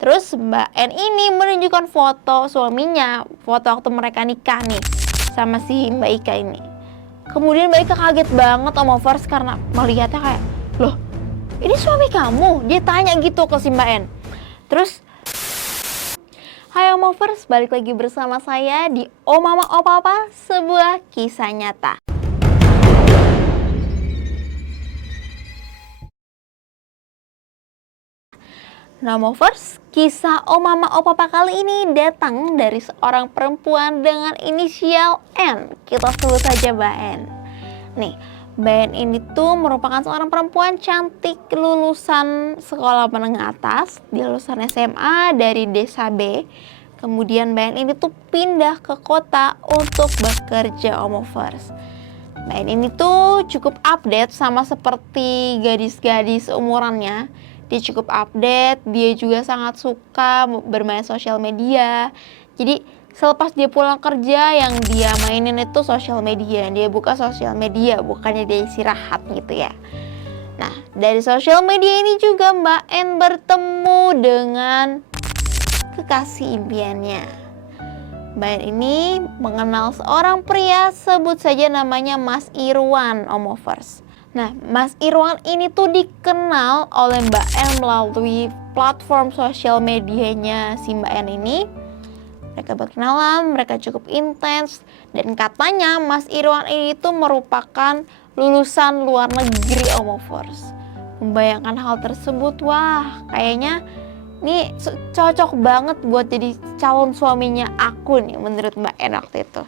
Terus Mbak N ini menunjukkan foto suaminya, foto waktu mereka nikah nih sama si Mbak Ika ini. Kemudian Mbak Ika kaget banget Omovers karena melihatnya kayak, loh ini suami kamu? Dia tanya gitu ke si Mbak N. Terus, hai Omovers, balik lagi bersama saya di Oh Mama Oh Papa, sebuah kisah nyata. Nah Omovers, kisah Oh Mama Oh Papa kali ini datang dari seorang perempuan dengan inisial N. Kita sebut saja Mbak N. Nih, Mbak N ini tuh merupakan seorang perempuan cantik lulusan sekolah menengah atas. Dia lulusan SMA dari desa B. Kemudian Mbak N ini tuh pindah ke kota untuk bekerja Omovers. Mbak N ini tuh cukup update sama seperti gadis-gadis umurannya. Dia cukup update, dia juga sangat suka bermain sosial media. Jadi selepas dia pulang kerja, yang dia mainin itu sosial media. Dia buka sosial media, bukannya dia istirahat gitu ya. Nah, dari sosial media ini juga Mbak N bertemu dengan kekasih impiannya. Mbak N ini mengenal seorang pria, sebut saja namanya Mas Irwan Omovers. Nah, Mas Irwan ini tuh dikenal oleh Mbak N melalui platform sosial medianya si Mbak N ini. Mereka berkenalan, mereka cukup intens, dan katanya Mas Irwan ini tuh merupakan lulusan luar negeri Omovers. Membayangkan hal tersebut, wah kayaknya ini cocok banget buat jadi calon suaminya aku nih menurut Mbak N waktu itu.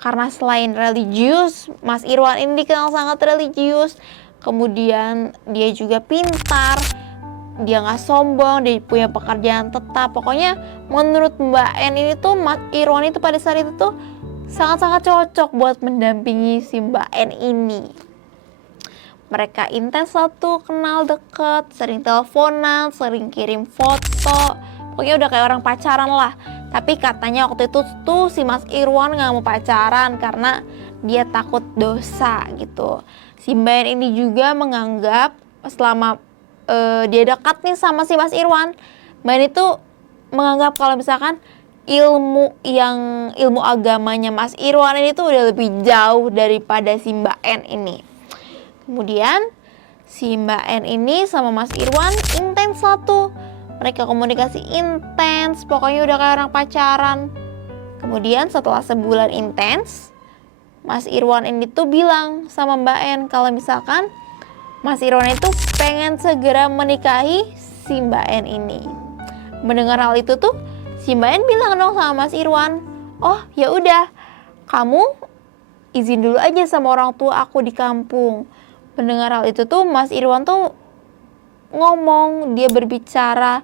Karena selain religius, Mas Irwan ini dikenal sangat religius. Kemudian dia juga pintar, dia nggak sombong, dia punya pekerjaan tetap. Pokoknya menurut Mbak N ini tuh Mas Irwan itu pada saat itu tuh sangat-sangat cocok buat mendampingi si Mbak N ini. Mereka intens satu, kenal deket, sering teleponan, sering kirim foto. Pokoknya udah kayak orang pacaran lah. Tapi katanya waktu itu tuh si Mas Irwan gak mau pacaran karena dia takut dosa gitu. Si Mbak N ini juga menganggap selama dia dekat nih sama si Mas Irwan, Mbak N itu menganggap kalau misalkan ilmu agamanya Mas Irwan ini tuh udah lebih jauh daripada si Mbak N ini. Kemudian si Mbak N ini sama Mas Irwan intens satu. Mereka komunikasi intens, pokoknya udah kayak orang pacaran. Kemudian setelah sebulan intens, Mas Irwan ini tuh bilang sama Mbak N kalau misalkan Mas Irwan itu pengen segera menikahi si Mbak N ini. Mendengar hal itu tuh, si Mbak N bilang dong sama Mas Irwan, oh ya udah, kamu izin dulu aja sama orang tua aku di kampung. Mendengar hal itu tuh, Mas Irwan tuh ngomong, dia berbicara,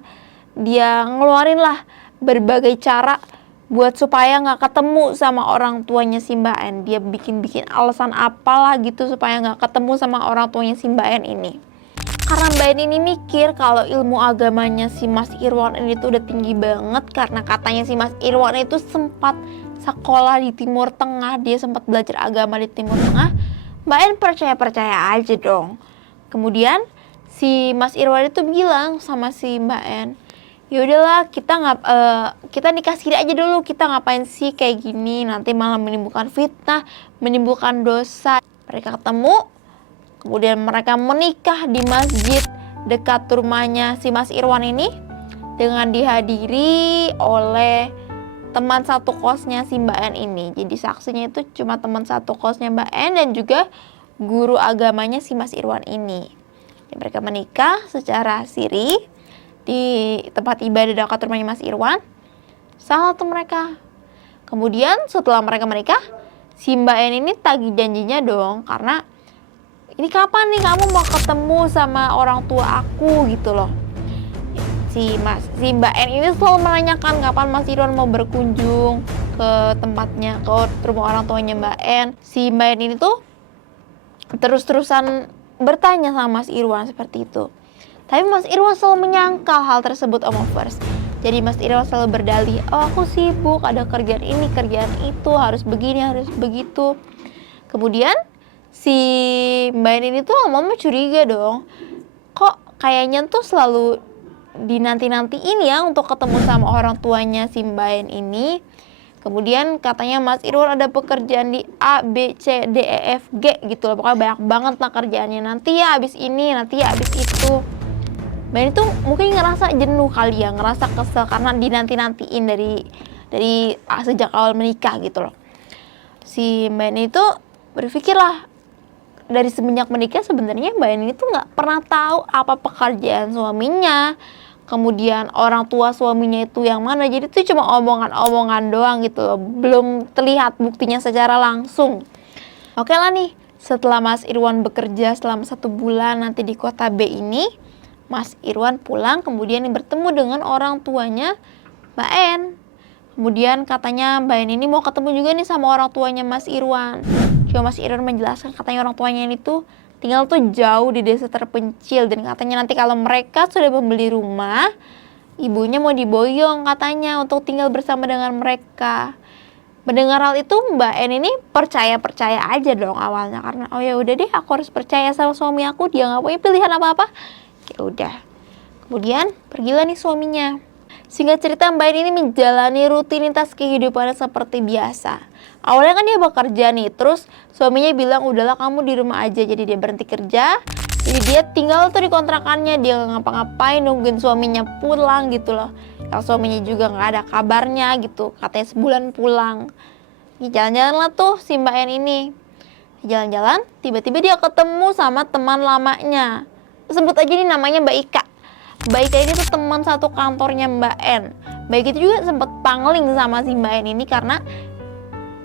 dia ngeluarin lah berbagai cara buat supaya nggak ketemu sama orang tuanya si Mbak N. Dia bikin alasan apalah gitu supaya nggak ketemu sama orang tuanya si Mbak N ini. Karena Mbak N ini mikir kalau ilmu agamanya si Mas Irwan ini tuh udah tinggi banget, karena katanya si Mas Irwan itu sempat sekolah di Timur Tengah, dia sempat belajar agama di Timur Tengah. Mbak N percaya aja dong. Kemudian si Mas Irwan itu bilang sama si Mbak N, ya udahlah kita nikah siri aja dulu, kita ngapain sih kayak gini, nanti malah menimbulkan fitnah, menimbulkan dosa. Mereka ketemu, kemudian mereka menikah di masjid dekat rumahnya si Mas Irwan ini dengan dihadiri oleh teman satu kosnya si Mbak N ini. Jadi saksinya itu cuma teman satu kosnya Mbak N dan juga guru agamanya si Mas Irwan ini. Mereka menikah secara siri di tempat ibadah dekat rumahnya Mas Irwan. Salah satu mereka. Kemudian setelah mereka menikah, si Mbak N ini tagih janjinya dong, karena ini kapan nih kamu mau ketemu sama orang tua aku gitu loh. Si Mbak N ini selalu menanyakan kapan Mas Irwan mau berkunjung ke tempatnya, ke rumah orang tuanya Mbak N. Si Mbak N ini tuh terus-terusan bertanya sama Mas Irwan seperti itu. Tapi Mas Irwan selalu menyangkal hal tersebut Omovers. Jadi Mas Irwan selalu berdalih, oh aku sibuk, ada kerjaan ini, kerjaan itu, harus begini, harus begitu. Kemudian si Mbak N ini tuh lama-lama curiga dong, kok kayaknya tuh selalu dinanti-nantiin ya untuk ketemu sama orang tuanya si Mbak En ini. Kemudian katanya Mas Irwan ada pekerjaan di A, B, C, D, E, F, G gitu loh. Pokoknya banyak banget lah kerjaannya. Nanti ya abis ini, nanti ya abis itu. Mbak En itu mungkin ngerasa jenuh kali ya, ngerasa kesel karena dinanti-nantiin dari sejak awal menikah gitu loh. Si Mbak En itu berpikirlah dari semenjak menikah sebenarnya Mbak En itu nggak pernah tahu apa pekerjaan suaminya. Kemudian orang tua suaminya itu yang mana, jadi itu cuma omongan-omongan doang gitu loh, belum terlihat buktinya secara langsung. Oke lah nih, setelah Mas Irwan bekerja selama 1 bulan nanti di kota B ini, Mas Irwan pulang kemudian bertemu dengan orang tuanya Mbak En. Kemudian katanya Mbak En ini mau ketemu juga nih sama orang tuanya Mas Irwan. Cuma Mas Irwan menjelaskan katanya orang tuanya ini tuh tinggal tuh jauh di desa terpencil, dan katanya nanti kalau mereka sudah membeli rumah, ibunya mau diboyong katanya untuk tinggal bersama dengan mereka. Mendengar hal itu Mbak En ini percaya aja dong awalnya, karena oh ya udah deh aku harus percaya sama suami aku, dia nggak punya pilihan apa-apa. Ya udah. Kemudian pergilah nih suaminya. Singkat cerita Mbak En ini menjalani rutinitas kehidupannya seperti biasa. Awalnya kan dia bekerja nih, terus suaminya bilang udahlah kamu di rumah aja, jadi dia berhenti kerja. Jadi dia tinggal tuh di kontrakannya, dia nggak ngapa-ngapain nungguin suaminya pulang gitu loh. Kalau suaminya juga nggak ada kabarnya gitu, katanya sebulan pulang. Ini jalan-jalan lah tuh si Mbak En ini. Jalan-jalan, tiba-tiba dia ketemu sama teman lamanya. Sebut aja nih namanya Mbak Ika. Mbak Ika ini tuh teman satu kantornya Mbak En. Mbak Ika itu juga sempat pangling sama si Mbak En ini karena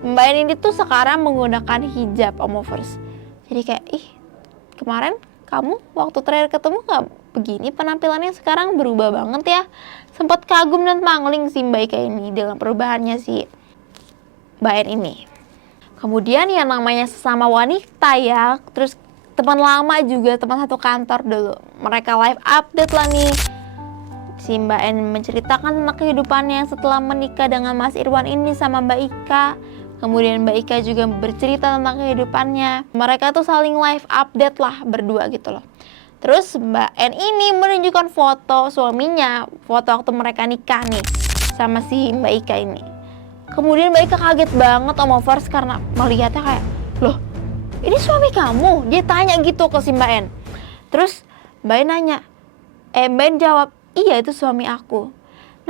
Mbak En ini tuh sekarang menggunakan hijab Omovers. Jadi kayak, ih kemarin kamu waktu terakhir ketemu gak begini penampilannya, sekarang berubah banget ya. Sempat kagum dan pangling si Mbak Ika ini dengan perubahannya si Mbak En ini. Kemudian yang namanya sesama wanita ya, terus teman lama juga, teman satu kantor dulu. Mereka live update lah nih. Si Mbak En menceritakan tentang kehidupannya setelah menikah dengan Mas Irwan ini sama Mbak Ika. Kemudian Mbak Ika juga bercerita tentang kehidupannya. Mereka tuh saling live update lah berdua gitu loh. Terus Mbak En ini menunjukkan foto suaminya, foto waktu mereka nikah nih sama si Mbak Ika ini. Kemudian Mbak Ika kaget banget Omovers karena melihatnya kayak, loh ini suami kamu? Dia tanya gitu ke si Mbak En. Terus Mbak En nanya, Mbak En jawab, iya itu suami aku.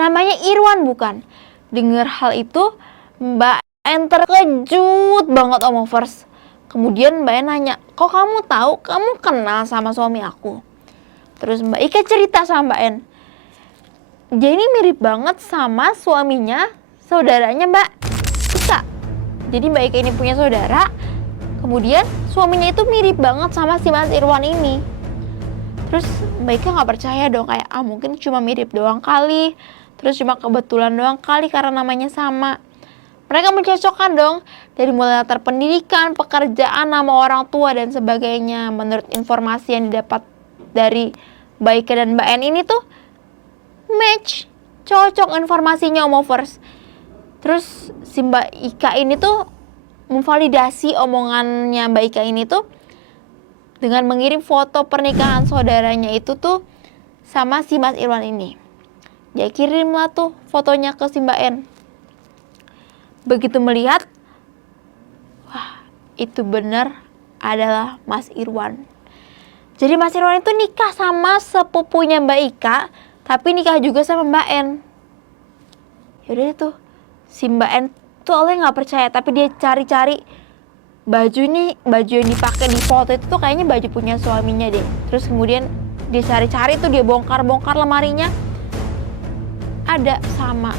Namanya Irwan bukan? Dengar hal itu Mbak En terkejut banget Omovers. Kemudian Mbak En nanya, kok kamu tahu? Kamu kenal sama suami aku? Terus Mbak Ika cerita sama Mbak En, dia ini mirip banget sama suaminya saudaranya Mbak Ika. Jadi Mbak Ika ini punya saudara, kemudian suaminya itu mirip banget sama si Mas Irwan ini. Terus Mbak Ika gak percaya dong, kayak mungkin cuma mirip doang kali, terus cuma kebetulan doang kali karena namanya sama. Mereka mencocokkan dong dari mulai latar pendidikan, pekerjaan, nama orang tua dan sebagainya. Menurut informasi yang didapat dari Mbak Ika dan Mbak En ini tuh match, cocok informasinya Omovers. Terus si Mbak Ika ini tuh memvalidasi omongannya Mbak Ika ini tuh dengan mengirim foto pernikahan saudaranya itu tuh sama si Mas Irwan ini. Dia kirim lah tuh fotonya ke si Mbak En. Begitu melihat, wah itu benar adalah Mas Irwan. Jadi Mas Irwan itu nikah sama sepupunya Mbak Ika, tapi nikah juga sama Mbak En. Yaudah tuh, si Mbak En tuh awalnya nggak percaya, tapi dia cari-cari baju yang dipakai di foto itu tuh kayaknya baju punya suaminya deh. Terus kemudian dia cari-cari tuh, dia bongkar-bongkar lemarinya, ada sama.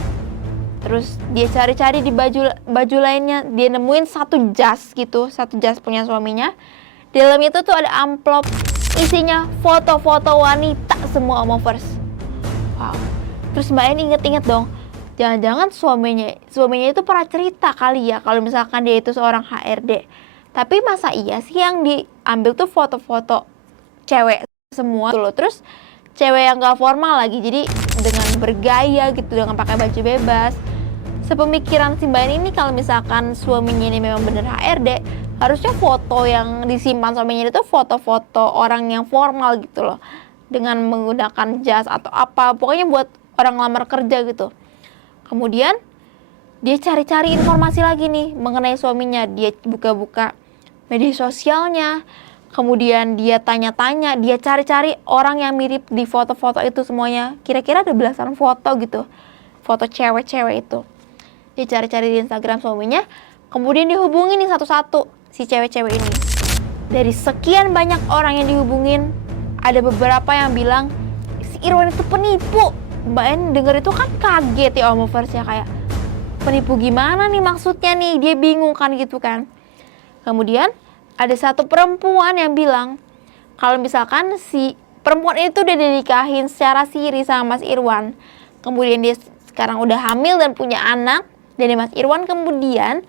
Terus dia cari-cari di baju lainnya, dia nemuin satu jas punya suaminya. Di dalam itu tuh ada amplop isinya foto-foto wanita semua Omovers. Wow. Terus Mbak En inget-inget dong, jangan-jangan suaminya itu pernah cerita kali ya kalau misalkan dia itu seorang HRD. Tapi masa iya sih yang diambil tuh foto-foto cewek semua tuh loh. Terus cewek yang gak formal lagi, jadi dengan bergaya gitu, dengan pakai baju bebas. Sepemikiran si Mbak En ini kalau misalkan suaminya ini memang bener HRD, harusnya foto yang disimpan suaminya itu foto-foto orang yang formal gitu loh. dengan menggunakan jas atau apa, pokoknya buat orang lamar kerja gitu. Kemudian dia cari-cari informasi lagi nih mengenai suaminya, dia buka-buka media sosialnya, kemudian dia tanya-tanya, dia cari-cari orang yang mirip di foto-foto itu semuanya. Kira-kira ada belasan foto gitu, foto cewek-cewek itu. Dia cari-cari di Instagram suaminya, kemudian dihubungin nih satu-satu si cewek-cewek ini. Dari sekian banyak orang yang dihubungin, ada beberapa yang bilang si Irwan itu penipu. Mbak En denger itu kan kaget ya Omovers ya, kayak penipu gimana nih maksudnya nih, dia bingung kan gitu kan. Kemudian ada satu perempuan yang bilang kalau misalkan si perempuan itu udah dinikahin secara siri sama Mas Irwan, kemudian dia sekarang udah hamil dan punya anak dari Mas Irwan, kemudian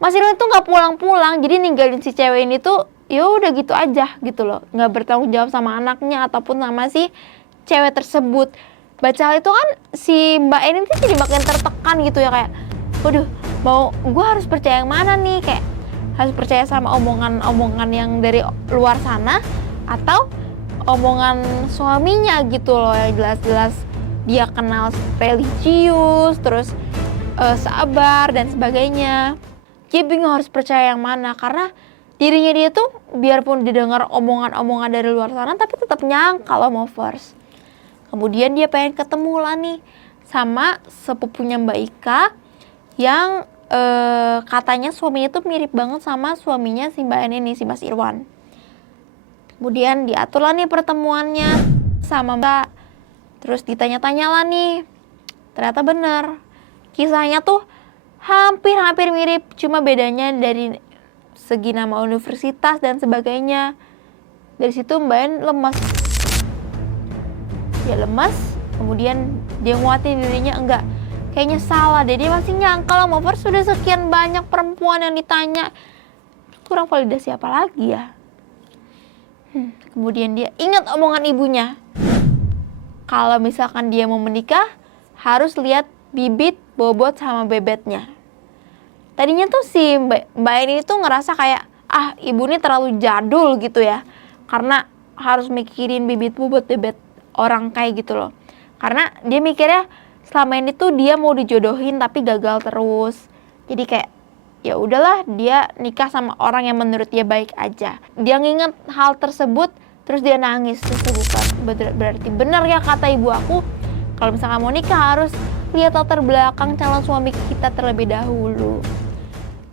Mas Irwan tuh nggak pulang-pulang, jadi ninggalin si cewek ini tuh ya udah gitu aja gitu loh, nggak bertanggung jawab sama anaknya ataupun sama si cewek tersebut. Baca hal itu kan si Mbak Eni tuh jadi makin tertekan gitu ya, kayak waduh, mau gue harus percaya yang mana nih, kayak harus percaya sama omongan-omongan yang dari luar sana atau omongan suaminya gitu loh, yang jelas-jelas dia kenal religius, terus sabar dan sebagainya. Dia bingung harus percaya yang mana, karena dirinya dia tuh biarpun didengar omongan-omongan dari luar sana tapi tetap nyangkal Omovers. Kemudian dia pengen ketemu lah nih sama sepupunya Mbak Ika yang katanya suaminya tuh mirip banget sama suaminya si Mbak En ini, si Mas Irwan. Kemudian diatur lah nih pertemuannya sama Mbak. Terus ditanya-tanya lah nih. Ternyata bener, kisahnya tuh hampir mirip, cuma bedanya dari segi nama universitas dan sebagainya. Dari situ Mbak En lemas. Dia lemas, kemudian dia nguatin dirinya, enggak, kayaknya salah deh, dia masih nyangkal Omovers, sudah sekian banyak perempuan yang ditanya, kurang validasi apa lagi ya. Kemudian dia ingat omongan ibunya, kalau misalkan dia mau menikah harus lihat bibit, bobot, sama bebetnya. Tadinya tuh si Mbak ini tuh ngerasa kayak ibu ini terlalu jadul gitu ya, karena harus mikirin bibit, bobot, bebet orang kayak gitu loh. Karena dia mikirnya selama ini tuh dia mau dijodohin tapi gagal terus. Jadi kayak ya udahlah, dia nikah sama orang yang menurut dia baik aja. Dia nginget hal tersebut terus dia nangis. Terus berarti benar ya kata ibu aku, kalau misalkan mau nikah harus lihat latar belakang calon suami kita terlebih dahulu.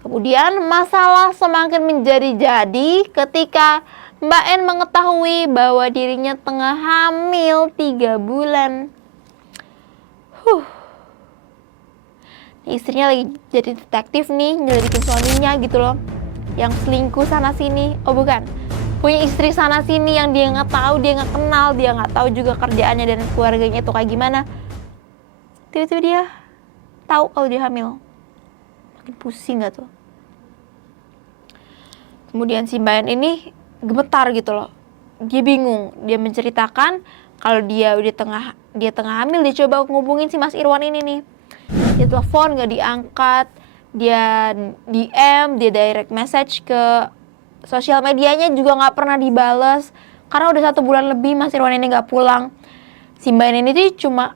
Kemudian masalah semakin menjadi-jadi ketika Mbak En mengetahui bahwa dirinya tengah hamil 3 bulan. Istrinya lagi jadi detektif nih, nyelidikin suaminya gitu loh, yang selingkuh sana sini. Oh bukan, punya istri sana sini yang dia nggak tahu, dia nggak kenal, dia nggak tahu juga kerjaannya dan keluarganya itu kayak gimana. Tiba-tiba dia tahu kalau dia hamil. Makin pusing gak tuh? Kemudian si Mbak En ini gemetar gitu loh, dia bingung, dia menceritakan kalau dia tengah hamil. Dia coba ngubungin si Mas Irwan ini nih, dia telepon gak diangkat, dia DM, dia direct message ke sosial medianya juga gak pernah dibales, karena udah 1 bulan lebih Mas Irwan ini gak pulang. Si Mbak En ini tuh cuma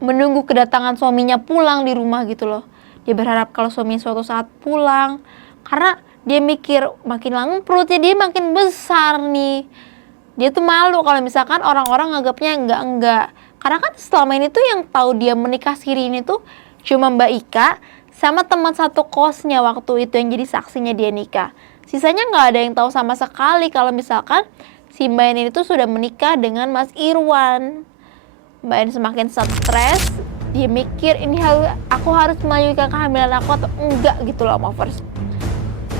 menunggu kedatangan suaminya pulang di rumah gitu loh. Dia berharap kalau suaminya suatu saat pulang, karena dia mikir makin lama perutnya dia makin besar nih. Dia tuh malu kalau misalkan orang-orang nganggapnya enggak. Karena kan selama ini tuh yang tahu dia menikah siri ini tuh cuma Mbak Ika sama teman satu kosnya waktu itu yang jadi saksinya dia nikah. Sisanya nggak ada yang tahu sama sekali kalau misalkan si Mbak En ini tuh sudah menikah dengan Mas Irwan. Mbak En semakin stres, dia mikir ini aku harus melanjutkan kehamilan aku atau enggak gitu loh Omovers.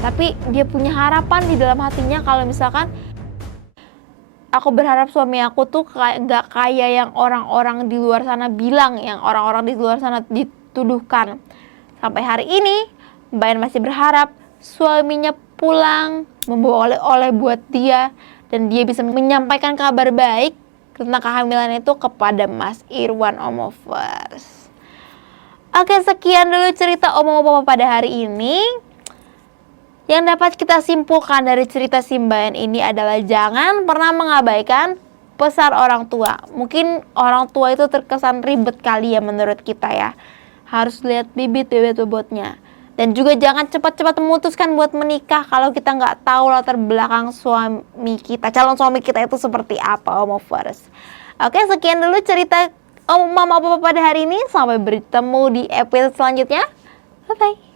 Tapi dia punya harapan di dalam hatinya kalau misalkan aku berharap suami aku tuh nggak kayak yang orang-orang di luar sana bilang, yang orang-orang di luar sana dituduhkan. Sampai hari ini Mbak En masih berharap suaminya pulang membawa oleh-oleh buat dia dan dia bisa menyampaikan kabar baik tentang kehamilan itu kepada Mas Irwan Omovers. Oke, sekian dulu cerita omong-omong pada hari ini. Yang dapat kita simpulkan dari cerita si Mbak En ini adalah jangan pernah mengabaikan pesan orang tua. Mungkin orang tua itu terkesan ribet kali ya menurut kita ya. Harus lihat bibit-bibit bobotnya. Dan juga jangan cepat-cepat memutuskan buat menikah kalau kita nggak tahu latar belakang suami kita, calon suami kita itu seperti apa, Omovers. Oke, sekian dulu cerita Mama Papa pada hari ini. Sampai bertemu di episode selanjutnya. Bye-bye.